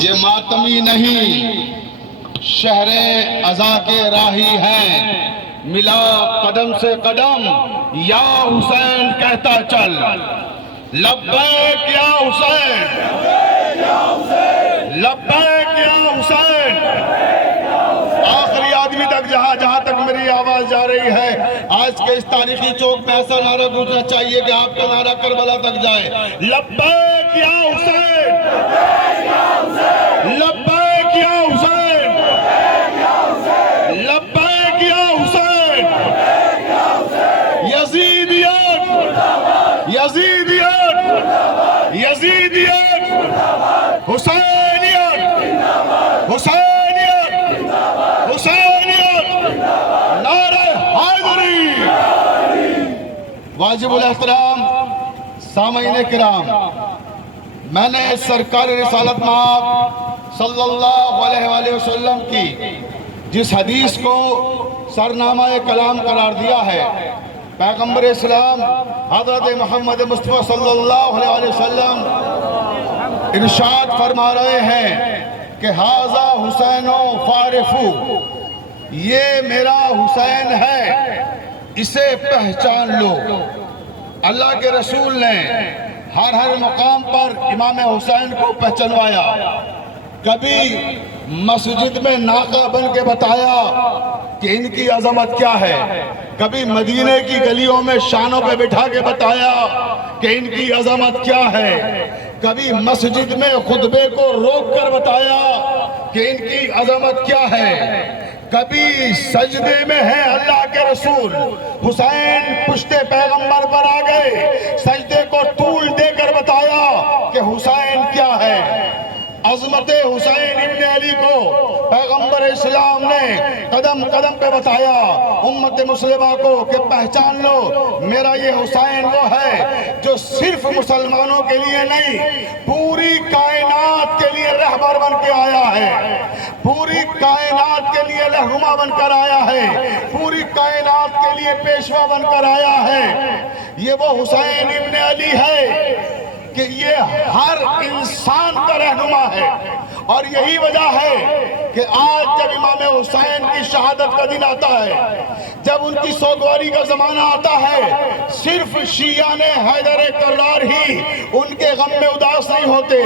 یہ ماتمی نہیں شہر ازاں کے راہی ہیں، ملا قدم سے قدم یا حسین کہتا چل، لبیک یا حسین، لبیک یا حسین۔ آخری آدمی تک جہاں تک میری آواز جا رہی ہے، آج کے اس تاریخی چوک میں ایسا نعرہ گونجنا چاہیے کہ آپ کا نعرہ کربلا تک جائے، لبیک یا حسین، لبیک یا حسین، لبیک یا حسین۔ یزیدیت، یزیدیت، یزیدیت، حسینیت، حسینیت، حسینیت، نعرہ حیدری۔ واجب الاحترام سامعین کرام، میں نے سرکار رسالت مآب صلی اللہ علیہ وآلہ وسلم کی جس حدیث کو سرنامہ کلام قرار دیا ہے، پیغمبر اسلام حضرت محمد مصطفیٰ صلی اللہ علیہ وآلہ وسلم ارشاد فرما رہے ہیں کہ ھذا حسین فاعرفوا، یہ میرا حسین ہے، اسے پہچان لو۔ اللہ کے رسول نے ہر مقام پر امام حسین کو پہچنوایا، کبھی مسجد میں ناقہ بن کے بتایا کہ ان کی عظمت کیا ہے، کبھی مدینے کی گلیوں میں شانوں پہ بٹھا کے بتایا کہ ان کی عظمت کیا ہے، کبھی مسجد میں خطبے کو روک کر بتایا کہ ان کی عظمت کیا ہے، کبھی سجدے میں ہے اللہ کے رسول، حسین پشت پیغمبر پر آ گئے، سجدے کو طول دے کر بتایا کہ حسین کیا ہے۔ عظمت حسین ابن علی کو پیغمبر اسلام نے قدم قدم پہ بتایا امت مسلمہ کو کہ پہچان لو، میرا یہ حسین وہ ہے جو صرف مسلمانوں کے لیے نہیں، پوری کائنات کے لیے رہبر بن کے آیا ہے، پوری کائنات کے لیے رہنما بن کر آیا ہے، پوری کائنات کے لیے پیشوا بن کر آیا ہے۔ یہ وہ حسین ابن علی ہے کہ یہ ہر انسان کا رہنما ہے، اور یہی وجہ ہے کہ آج جب امام حسین کی شہادت کا دن آتا ہے، جب ان کی سوگواری کا زمانہ آتا ہے، صرف شیعہ حیدر کرار ہی ان کے غم میں اداس نہیں ہوتے،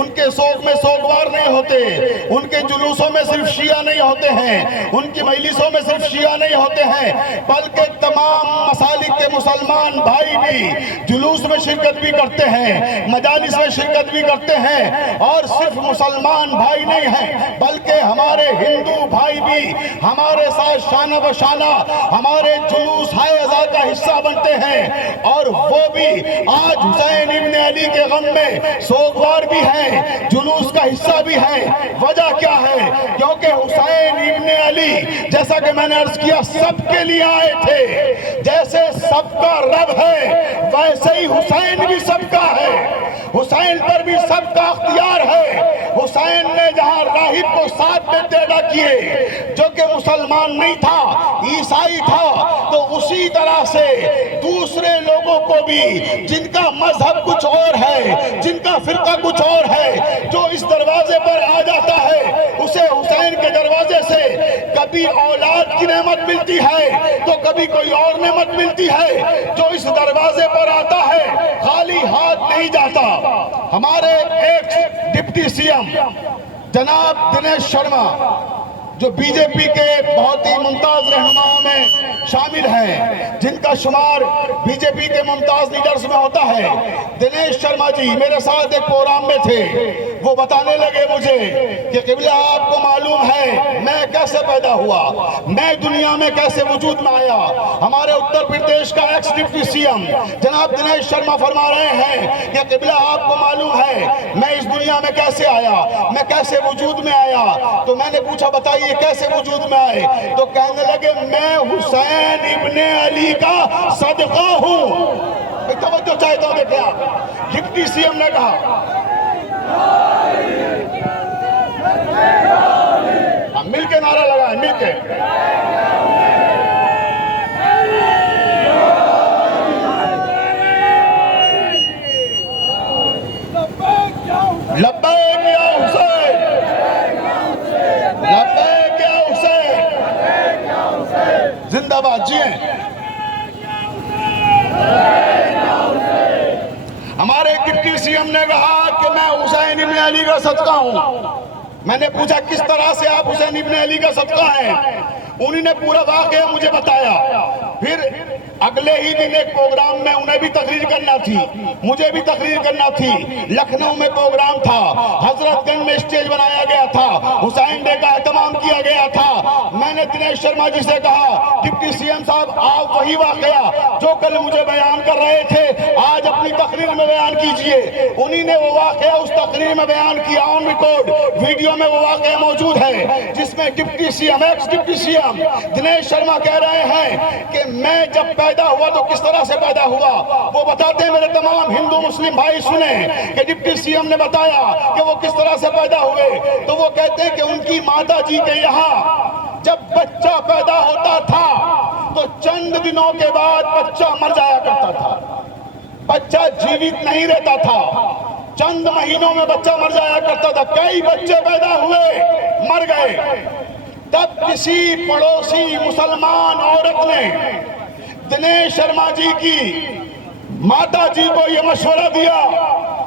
ان کے سوگ میں سوگوار نہیں ہوتے، ان کے جلوسوں میں صرف شیعہ نہیں ہوتے ہیں، ان کی مجلسوں میں صرف شیعہ نہیں ہوتے ہیں، بلکہ تمام مسالک کے مسلمان بھائی بھی جلوس میں شرکت بھی کرتے ہیں، مجالس میں شرکت بھی کرتے ہیں، اور صرف مسلمان بھائی نہیں ہیں بلکہ ہمارے ہندو بھائی بھی ہمارے ساتھ شانہ بشانہ ہمارے جلوس ہائے عزا کا حصہ بنتے ہیں، اور وہ بھی آج حسین ابن علی کے غم میں سوگوار بھی ہیں، جلوس کا حصہ بھی ہیں۔ وجہ کیا ہے؟ کیونکہ حسین ابن علی جیسا کہ میں نے عرض کیا سب کے لیے آئے تھے، جیسے سب کا رب ہے ویسے ہی حسین بھی سب کا ہے، حسین پر بھی سب کا اختیار ہے۔ حسین نے جہاں راہب کو ساتھ میں ٹیڑھا کیے جو کہ مسلمان نہیں تھا، عیسائی تھا، تو اسی طرح سے دوسرے لوگوں کو بھی جن کا مذہب کچھ اور ہے، جن کا فرقہ کچھ اور ہے، جو اس دروازے پر آ جاتا ہے اسے حسین کے دروازے سے کبھی اولاد کی نعمت ملتی ہے تو کبھی کوئی اور نعمت ملتی ہے، جو اس دروازے پر آتا ہے خالی ہاتھ نہیں جاتا۔ ہمارے ایک ڈپٹی سی ایم جناب دنیش شرما جو بی جے پی کے بہت ہی ممتاز رہنماؤں میں شامل ہیں، جن کا شمار بی جے پی کے ممتاز لیڈرز میں ہوتا ہے، دنیش شرما جی میرے ساتھ ایک پروگرام میں تھے، وہ بتانے لگے مجھے کہ قبلہ آپ کو معلوم ہے میں کیسے پیدا ہوا، میں دنیا میں کیسے وجود میں آیا۔ ہمارے اتر پردیش کا ایکس ڈپٹی سی ایم جناب دنیش شرما فرما رہے ہیں کہ قبلہ آپ کو معلوم ہے میں اس دنیا میں کیسے آیا، میں کیسے وجود میں آیا۔ تو میں نے پوچھا بتائیے کیسے وجود میں آئے؟ تو کہنے لگے میں حسین ابن علی کا صدقہ ہوں۔ توجہ چاہتا ہوں، دیکھیں آپ ڈپٹی سی ایم نے کہا، مل کے نعرہ لگائیں، مل کے لبیک یا حسین، آباد. جی ہیں. ہمارے ڈپٹی سی ایم نے کہا کہ میں حسین ابن علی کا صدقہ ہوں. میں نے پوچھا کس طرح سے آپ حسین ابن علی کا صدقہ ہیں؟ انہوں نے پورا واقعہ مجھے بتایا. پھر اگلے ہی دن ایک پروگرام میں انہیں بھی تقریر کرنا تھی, مجھے بھی تقریر کرنا تھی. لکھنؤ میں پروگرام تھا, حضرت گنج میں اسٹیج بنایا گیا تھا, حسین ڈے کا اہتمام کیا گیا تھا. میں نے دنیش شرما جی سے کہا ڈپٹی سی ایم صاحب آپ وہی واقعہ جو کل مجھے بیان کر رہے تھے آج اپنی تقریر میں بیان کیجئے. انہی نے وہ واقعہ اس تقریر میں بیان کیا, آن ریکارڈ ویڈیو میں وہ واقعہ موجود ہے, جس میں deputy C M, ex deputy C M Dinesh Sharma کہہ رہے ہیں کہ میں جب پیدا ہوا تو کس طرح سے پیدا ہوا. وہ بتاتے ہیں, میرے تمام ہندو مسلم بھائی سنیں کہ ڈپٹی سی ایم نے بتایا کہ وہ کس طرح سے پیدا ہوئے. تو وہ کہتے ہیں کہ ان کی ماتا جی کے یہاں جب بچہ پیدا ہوتا تھا تو چند دنوں کے بعد بچہ مر جایا کرتا تھا. بچہ جیوت نہیں رہتا تھا, چند مہینوں میں بچہ مر جایا کرتا تھا. کئی بچے پیدا ہوئے, مر گئے. تب کسی پڑوسی مسلمان عورت نے دنیش شرما جی کی ماتا جی کو یہ مشورہ دیا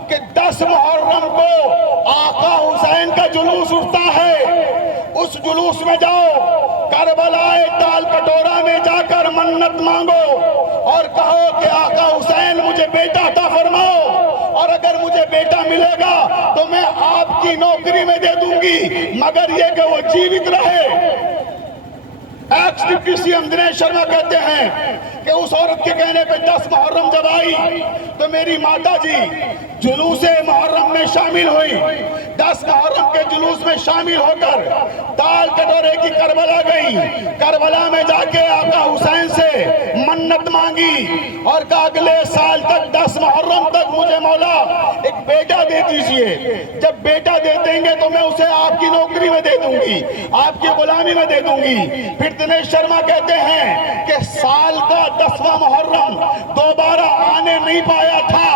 کہ 10 محرم کو آقا حسین کا جلوس اٹھتا ہے, اس جلوس میں جاؤ, کربلا تال کٹورا میں جا کر منت مانگو اور کہو کہ آقا حسین مجھے بیٹا عطا فرماؤ, اور اگر مجھے بیٹا ملے گا تو میں آپ کی نوکری میں دے دوں گی, مگر یہ کہ وہ جیوت رہے. Ex deputy C M Dinesh Sharma کہتے ہیں کہ اس عورت کے کہنے پہ 10 محرم جب آئی تو میری ماتا جی جلوس محرم میں شامل ہوئی. 10 محرم کے جلوس میں شامل ہو کر تال کٹورے کی کربلا گئی. کربلا میں جا کے آقا حسین سے منت مانگی اور کہا اگلے سال تک 10 محرم تک مجھے مولا ایک بیٹا دے دیجئے. جب بیٹا دے دیں گے تو میں اسے آپ کی نوکری میں دے دوں گی, آپ کی غلامی میں دے دوں گی. پھر دنیش شرما کہتے ہیں کہ سال کا 10واں محرم دوبارہ آنے نہیں پایا تھا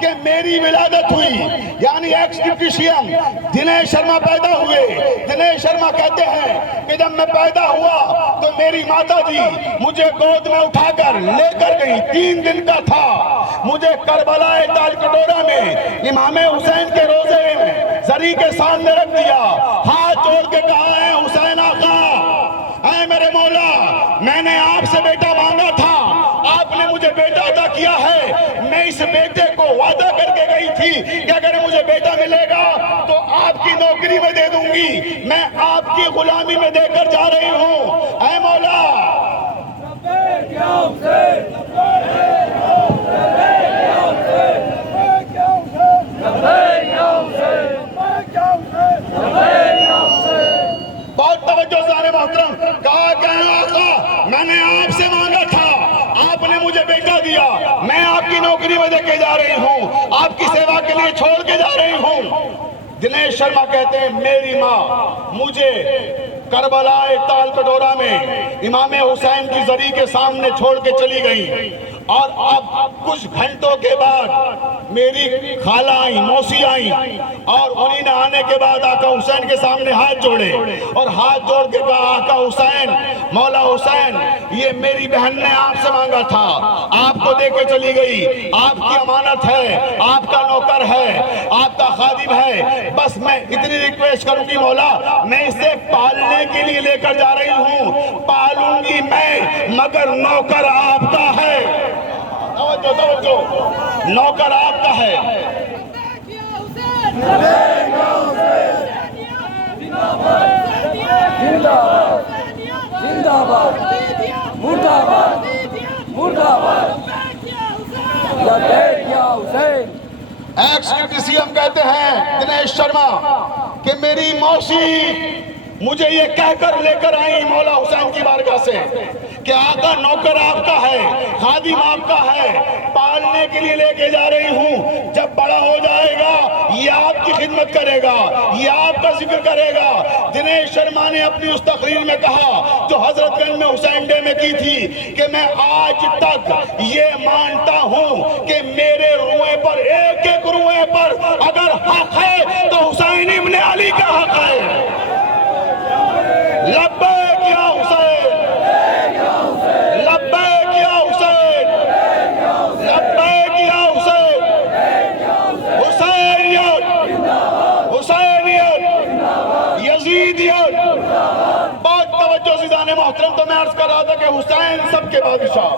کہ میری ولادت ہوئی. یعنی ex deputy C M Dinesh Sharma پیدا ہوئے. دنیش شرما کہتے ہیں کہ جب میں پیدا ہوا تو میری ماتا جی مجھے گود میں اٹھا کر لے کر گئی. 3 دن کا تھا, مجھے کربلا تال کٹورا میں امام حسین کے روزے میں زری کے سامنے رکھ دیا, ہاتھ جوڑ کے کہا ہے حسین آقا, اے میرے مولا, میں نے آپ سے بیٹا مانگا تھا, آپ نے مجھے بیٹا عطا کیا ہے. میں اس بیٹے کو وعدہ کر کے گئی تھی کہ اگر مجھے بیٹا ملے گا تو آپ کی نوکری میں دے دوں گی, میں آپ کی غلامی میں دے کر جا رہی ہوں. اے مولا, بہت توجہ سارے محترم, کہا کہ آقا میں نے آپ سے مانگا تھا, آپ نے مجھے بیٹا دیا, میں آپ کی نوکری میں دے کے جا رہی ہوں, آپ کی سیوا کے لیے چھوڑ کے جا رہی ہوں. دنیش شرما کہتے ہیں میری ماں مجھے کربلا تال کٹورا میں امام حسین کی زری کے سامنے چھوڑ کے چلی گئی, اور اب کچھ گھنٹوں کے بعد میری خالہ آئیں, موسی آئیں, اور انہی نے آنے کے بعد آقا حسین کے سامنے ہاتھ جوڑے اور ہاتھ جوڑ کے کہا آقا حسین, مولا حسین, یہ میری بہن نے آپ سے مانگا تھا, آپ کو دے کے چلی گئی, آپ کی امانت ہے, آپ کا نوکر ہے, آپ کا خادم ہے, بس میں اتنی ریکویسٹ کروں گی مولا, میں اسے پالنے کے لیے لے کر جا رہی ہوں, پالوں گی میں مگر نوکر آپ کا ہے. توجہ, نوکر آپ کا ہے. ایکس ڈپٹی سی ایم کہتے ہیں دنیش شرما کہ میری موسی مجھے یہ کہہ کر لے کر آئی مولا حسین کی بارگاہ سے کہ آقا نوکر آپ کا ہے, خادم آپ کا ہے, پالنے کے لیے لے کے جا رہی ہوں, جب بڑا ہو جائے گا یہ آپ کی خدمت کرے گا, یہ آپ کا ذکر کرے گا. دنیش شرما نے اپنی اس تقریر میں کہا جو حضرت گنج میں حسین ڈے میں کی تھی کہ میں آج تک یہ مانتا ہوں کہ میرے روئے پر, ایک ایک روئے پر اگر حق ہے تو حسین ابن علی کا حق ہے. لبیک یا حسین. محترم تو میں عرض کر رہا تھا کہ حسین سب کے بادشاہ،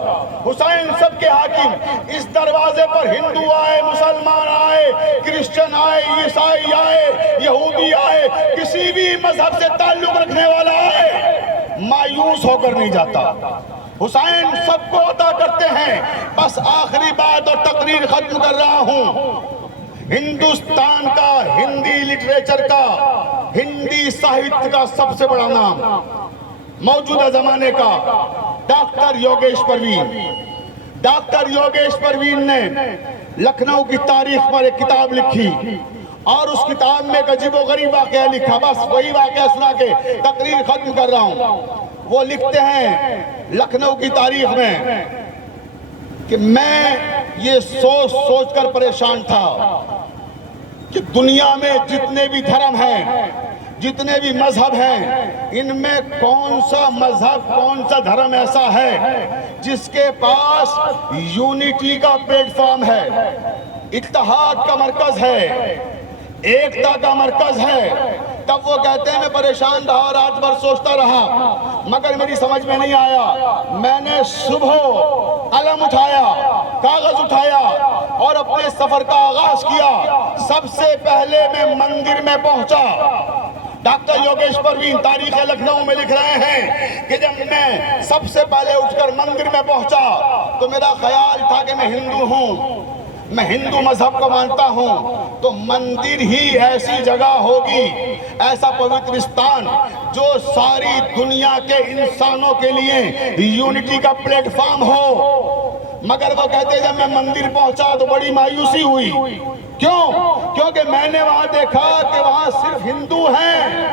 حسین سب کے حاکم، اس دروازے پر ہندو آئے، مسلمان آئے، کرسچن آئے، عیسائی آئے، یہودی آئے، کسی بھی مذہب سے تعلق رکھنے والا آئے، مایوس ہو کر نہیں جاتا۔ حسین سب کو عطا کرتے ہیں۔ بس آخری بات اور تقریر ختم کر رہا ہوں۔ ہندوستان کا، ہندی لٹریچر کا، ہندی ساہتیہ کا سب سے بڑا نام موجودہ زمانے کا ڈاکٹر یوگیش پروین۔ ڈاکٹر یوگیش پروین نے لکھنؤ کی تاریخ پر ایک کتاب لکھی اور اس کتاب میں ایک عجیب و غریب واقعہ لکھا۔ بس وہی واقعہ سنا کے تقریر ختم کر رہا ہوں۔ وہ لکھتے ہیں لکھنؤ کی تاریخ میں کہ میں یہ سوچ کر پریشان تھا کہ دنیا میں جتنے بھی دھرم ہیں، جتنے بھی مذہب ہیں، ان میں کون سا مذہب، کون سا دھرم ایسا ہے جس کے پاس یونٹی کا پلیٹ فارم ہے، اتحاد کا مرکز ہے، ایکتا کا مرکز ہے۔ تب وہ کہتے ہیں میں پریشان رہا، رات بھر سوچتا رہا، مگر میری سمجھ میں نہیں آیا۔ میں نے صبح قلم اٹھایا، کاغذ اٹھایا اور اپنے سفر کا آغاز کیا۔ سب سے پہلے میں مندر میں پہنچا۔ ڈاکٹر یوگیش پروین تاریخ لکھنؤ میں لکھ رہے ہیں کہ جب میں سب سے پہلے اٹھ کر مندر میں پہنچا تو میرا خیال تھا کہ میں ہندو ہوں، میں ہندو مذہب کو مانتا ہوں، تو مندر ہی ایسی جگہ ہوگی، ایسا پوتر استان جو ساری دنیا کے انسانوں کے لیے یونٹی کا پلیٹ فارم ہو۔ مگر وہ کہتے جب میں مندر پہنچا تو بڑی مایوسی ہوئی۔ کیوں؟ کیونکہ میں نے وہاں دیکھا کہ وہاں صرف ہندو ہیں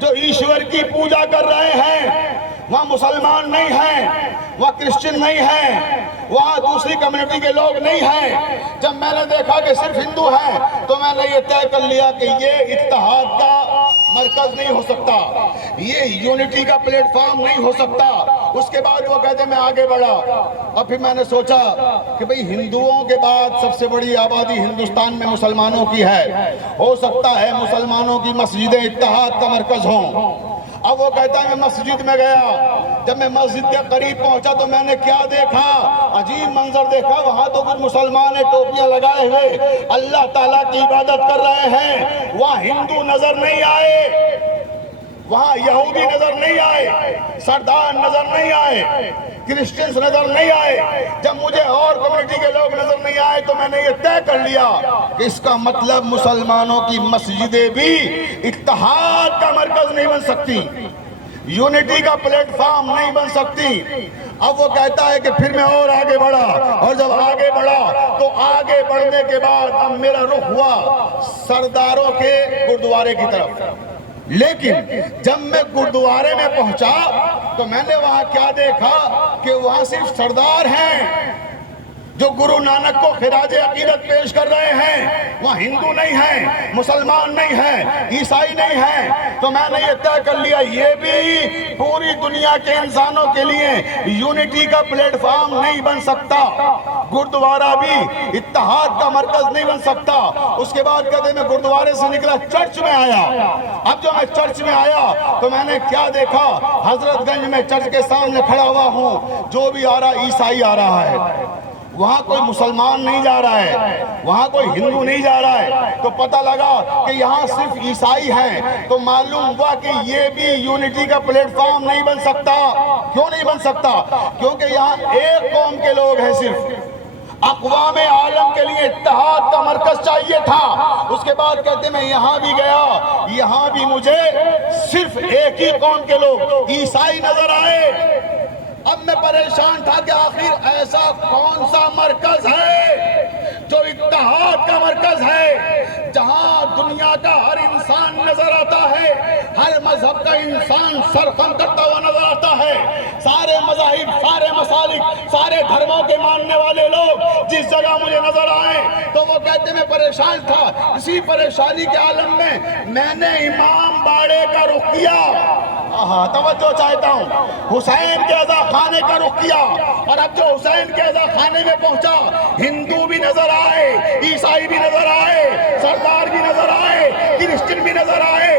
جو ایشور کی پوجا کر رہے ہیں، وہاں مسلمان نہیں ہیں، وہاں کرسچن نہیں ہیں، وہاں دوسری کمیونٹی کے لوگ نہیں ہیں۔ جب میں نے دیکھا کہ صرف ہندو ہیں تو میں نے یہ طے کر لیا کہ یہ اتحاد کا مرکز نہیں ہو سکتا، یہ یونٹی کا پلیٹ فارم نہیں ہو سکتا۔ اس کے بعد وہ کہتے میں آگے بڑھا اور پھر میں نے سوچا کہ بھئی ہندوؤں کے بعد سب سے بڑی آبادی ہندوستان میں مسلمانوں کی ہے، ہو سکتا ہے مسلمانوں کی مسجدیں اتحاد کا مرکز ہوں۔ اب وہ کہتا ہے میں مسجد میں گیا، جب میں مسجد کے قریب پہنچا تو میں نے کیا دیکھا، عجیب منظر دیکھا۔ وہاں تو کچھ مسلمان ٹوپیاں لگائے ہوئے اللہ تعالیٰ کی عبادت کر رہے ہیں، وہاں ہندو نظر نہیں آئے، وہاں یہودی نظر نہیں آئے، سردار نظر نہیں آئے، کرسچنز نظر نہیں آئے۔ جب مجھے اور کمیونٹی کے لوگ نظر نہیں آئے تو میں نے یہ طے کر لیا کہ اس کا مطلب مسلمانوں کی مسجدیں بھی اتحاد کا مرکز نہیں بن سکتی، یونٹی کا پلیٹ فارم نہیں بن سکتی۔ اب وہ کہتا ہے کہ پھر میں اور آگے بڑھا، اور جب آگے بڑھا تو آگے بڑھنے کے بعد اب میرا رخ ہوا سرداروں کے گردوارے کی طرف۔ لیکن جب میں گردوارے میں پہنچا تو میں نے وہاں کیا دیکھا کہ وہاں صرف سردار ہیں جو گرو نانک کو خراج عقیدت پیش کر رہے ہیں، وہاں ہندو نہیں ہیں، مسلمان نہیں ہیں، عیسائی نہیں ہیں۔ تو میں نے یہ طے کر لیا یہ بھی پوری دنیا کے انسانوں کے لیے یونٹی کا پلیٹ فارم نہیں بن سکتا، گردوارہ بھی اتحاد کا مرکز نہیں بن سکتا۔ اس کے بعد کہتے میں گردوارے سے نکلا، چرچ میں آیا۔ اب جو میں چرچ میں آیا تو میں نے کیا دیکھا، حضرت گنج میں چرچ کے سامنے کھڑا ہوا ہوں، جو بھی آ رہا عیسائی آ رہا ہے، وہاں کوئی مسلمان نہیں جا رہا ہے، وہاں کوئی ہندو نہیں جا رہا ہے۔ تو پتہ لگا کہ یہاں صرف عیسائی ہیں، تو معلوم ہوا کہ یہ بھی یونٹی کا پلیٹ فارم نہیں بن سکتا۔ کیوں نہیں بن سکتا؟ کیونکہ یہاں ایک قوم کے لوگ ہیں صرف، اقوام عالم کے لیے اتحاد کا مرکز چاہیے تھا۔ اس کے بعد کہتے میں یہاں بھی گیا، یہاں بھی مجھے صرف ایک ہی قوم کے لوگ عیسائی نظر آئے۔ اب میں پریشان تھا کہ آخر ایسا کون سا مرکز ہے جو اتحاد کا مرکز ہے، جہاں دنیا کا ہر انسان نظر آتا ہے، ہر مذہب کا انسان سر خم کرتا ہوا نظر آتا ہے، سارے مذاہب، سارے مسالک، سارے دھرموں کے ماننے والے لوگ جس جگہ مجھے نظر آئے تو وہ کہتے میں پریشان تھا۔ اسی پریشانی کے عالم میں نے امام باڑے کا رخ کیا۔ توجہ چاہتا ہوں، حسین کے عزا خانے کا رخ کیا، اور اب جو حسین کے عزا خانے میں پہنچا ہندو بھی نظر آئے، عیسائی بھی نظر آئے، سردار بھی نظر آئے، کرسچن بھی نظر آئے،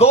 2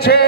6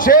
6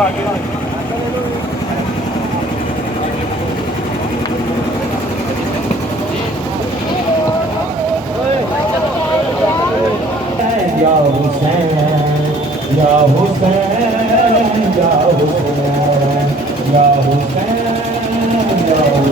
یا حسین یا حسین یا حسین یا حسین یا حسین